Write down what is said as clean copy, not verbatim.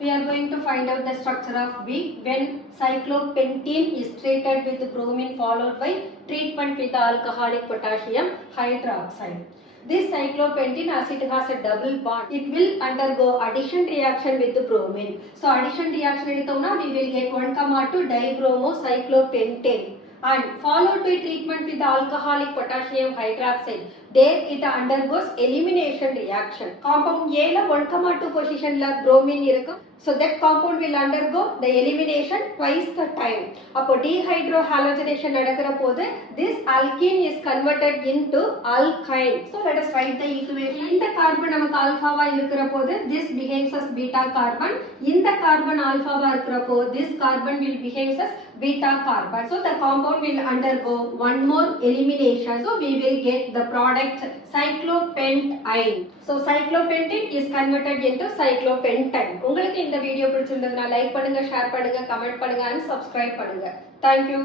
We are going to find out the structure of B when cyclopentene is treated with bromine followed by treatment with alcoholic potassium hydroxide. This cyclopentene, as it has a double bond, it will undergo addition reaction with bromine. So addition reaction we will get 1,2 dibromocyclopentane and followed by treatment with alcoholic potassium hydroxide. There it undergoes elimination reaction. Compound A la 1,2 position la bromine irukum. So that compound will undergo the elimination twice the time. Appo dehydrohalogenation nadakra pode this alkene is converted into alkyne. So let us write the equation. In the carbon namak alpha va irukra pode this behaves as beta carbon. In the carbon alpha va irukra pode this carbon will behave as beta carbon. So the compound will undergo one more elimination. So we will get the product cyclopentine. So cyclopentene is converted into cyclopentine. உங்களுக்கு இந்த video பிடிச்சிருந்ததுனா like பண்ணுங்க, share பண்ணுங்க, comment பண்ணுங்க and subscribe பண்ணுங்க. Thank you.